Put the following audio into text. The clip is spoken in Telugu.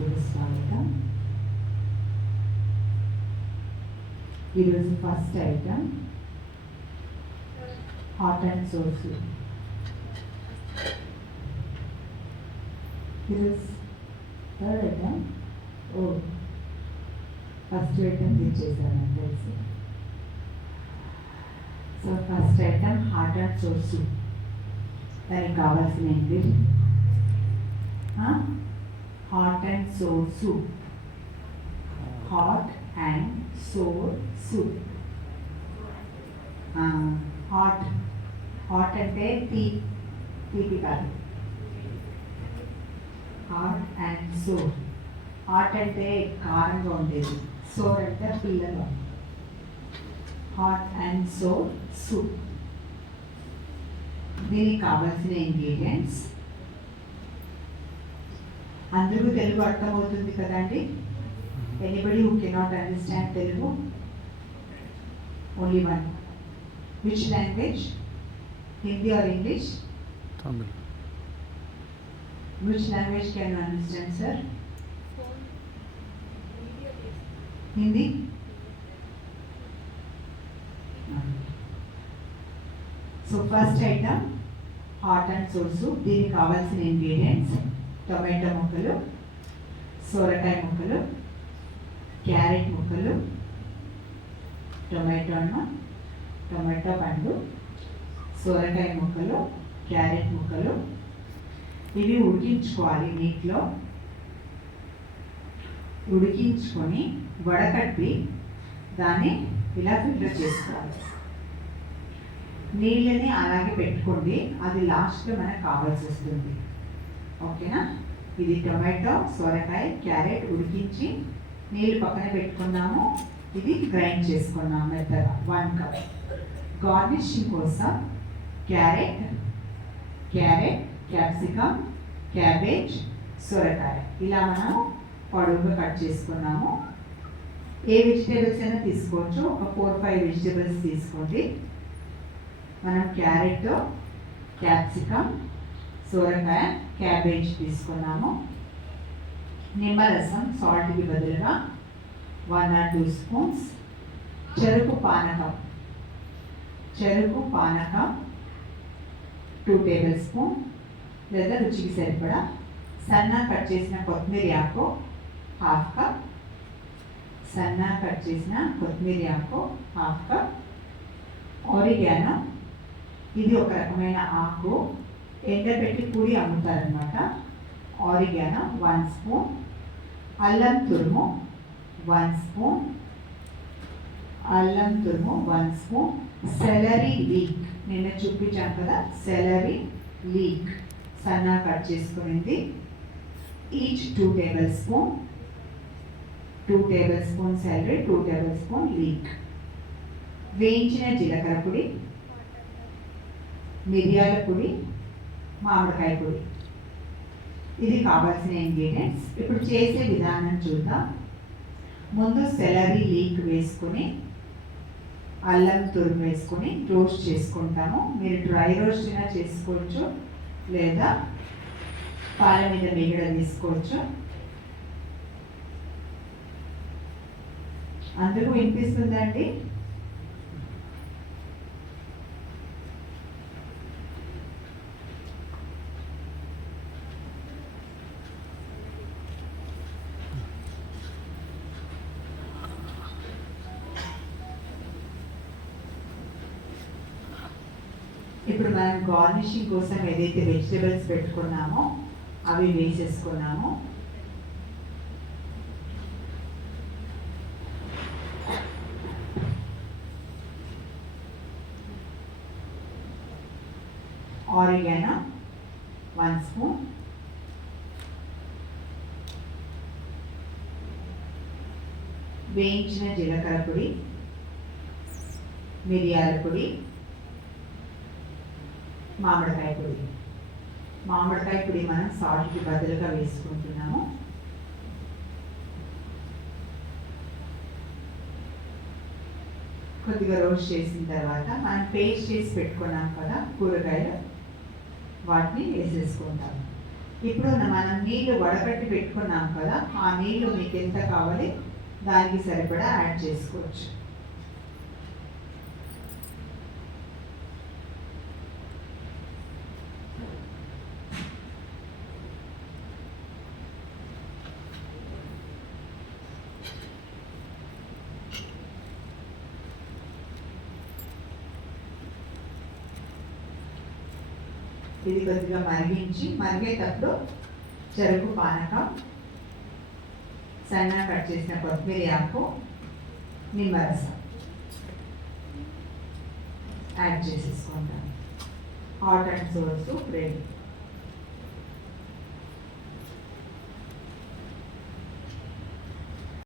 ఛానల్కి స్వాగతం. ఈరోజు first item hot and sours. ఈరోజు థర్డ్ ఐటమ్ ఫస్ట్ ఐటమ్ తెచ్చేసాను తెలిసి. So first item hot and sours. దానికి కావాల్సిన English hot and sour soup. Hot and sour soup. Hot hot అంటే తీపి కాదు. Hot and sour. హాట్ అంటే కారంగా ఉండేది, సోర్ అంటే పిల్లలు. Hot and sour soup. దీనికి కావాల్సిన ఇంగ్రీడియంట్స్ అందరికీ తెలుగు అర్థమవుతుంది కదండి. Anybody who cannot understand Telugu? Only one. Which language? Hindi or English? Tamil. Which language can you understand, sir? Hindi? So first item hot and sour soup. దీనికి కావాల్సిన ఇంగ్రీడియంట్స్ టొమాటో ముక్కలు, సోరకాయ ముక్కలు, క్యారెట్ ముక్కలు, టొమాటో పండు, సోరకాయ ముక్కలు, క్యారెట్ ముక్కలు. ఇవి ఉడికించుకోవాలి నీటిలో. ఉడికించుకొని వడకట్టి దాన్ని ఇలా ఫిల్టర్ చేసుకోవాలి. నీళ్ళని అలాగే పెట్టుకోండి, అది లాస్ట్లో మనకు కావాల్సి వస్తుంది. ఓకేనా? ఇది టొమాటో, సొరకాయ, క్యారెట్ ఉడికించి నీళ్ళు పక్కన పెట్టుకున్నాము. ఇది గ్రైండ్ చేసుకున్నాము మెత్తగా 1 కప్. గార్నిషింగ్ కోసం క్యారెట్, క్యాప్సికమ్, క్యాబేజ్, సొరకాయ ఇలా మనం పొడవుగా కట్ చేసుకున్నాము. ఏ వెజిటేబుల్స్ అయినా తీసుకోవచ్చు. ఒక 4-5 వెజిటేబుల్స్ తీసుకోండి. మనం క్యారెట్, క్యాప్సికమ్, సోరకాయ, క్యాబేజ్ తీసుకున్నాము. నిమ్మరసం సాల్ట్కి బదులుగా 1 or 2 స్పూన్స్. చెరుకు పానకం 2 టేబుల్ స్పూన్ లేదా రుచికి సరిపడా. సన్నగా కట్ చేసిన కొత్తిమీర ఆకు 1/2 కప్. సన్నగా కట్ చేసిన కొత్తిమీర ఆకు 1/2 కప్. ఆరిగానో, ఇది ఒక రకమైన ఆకు, ఎండబెట్టి పూరి అమ్ముతారనమాట. Oregano 1 spoon. అల్లం తురుము 1 స్పూన్. సెలరీ లీక్ నిన్న చూపించాను కదా, సెలరీ లీక్ సన్నగా కట్ చేసుకునింది. Each 2 tablespoon. 2 tablespoon celery, 2 tablespoon leek. వేయించిన జీలకర్ర పొడి, మిరియాల పొడి, మామిడికాయ పొడి. ఇది కావాల్సిన ఇంగ్రీడియంట్స్. ఇప్పుడు చేసే విధానం చూద్దాం. ముందు సెలరీ లీక్ వేసుకొని అల్లం తురుము వేసుకొని రోస్ట్ చేసుకుంటాము. మీరు డ్రై రోస్ట్ అయినా చేసుకోవచ్చు, లేదా పాల మీద మిగడ తీసుకోవచ్చు. అందుకు వినిపిస్తుందండి? ఇప్పుడు మనం గార్నిషింగ్ కోసం ఏదైతే వెజిటేబుల్స్ పెట్టుకున్నామో అవి వేసేసుకున్నాము. Oregano 1 spoon. వేయించిన జీలకర్ర పొడి, మిరియాల పొడి, మామిడికాయ పొడి. మామిడికాయ పొడి మనం సాల్ట్కి బదులుగా వేసుకుంటున్నాము. కొద్దిగా రోస్ట్ చేసిన తర్వాత మనం పేస్ట్ చేసి పెట్టుకున్నాం కదా కూరగాయలు, వాటిని వేసేసుకుంటాము. ఇప్పుడు మనం నీళ్లు వడకట్టి పెట్టుకున్నాం కదా, ఆ నీళ్లు మీకు ఎంత కావాలి దానికి సరిపడా యాడ్ చేసుకోవచ్చు. ఇది కొద్దిగా మరిగించి, మరిగేటప్పుడు చెరుకు పానకం, సన్నగా కట్ చేసిన కొత్తిమీర ఆకు, నిమ్మరసం యాడ్ చేసేసుకుంటాను. Hot and sour soup ready.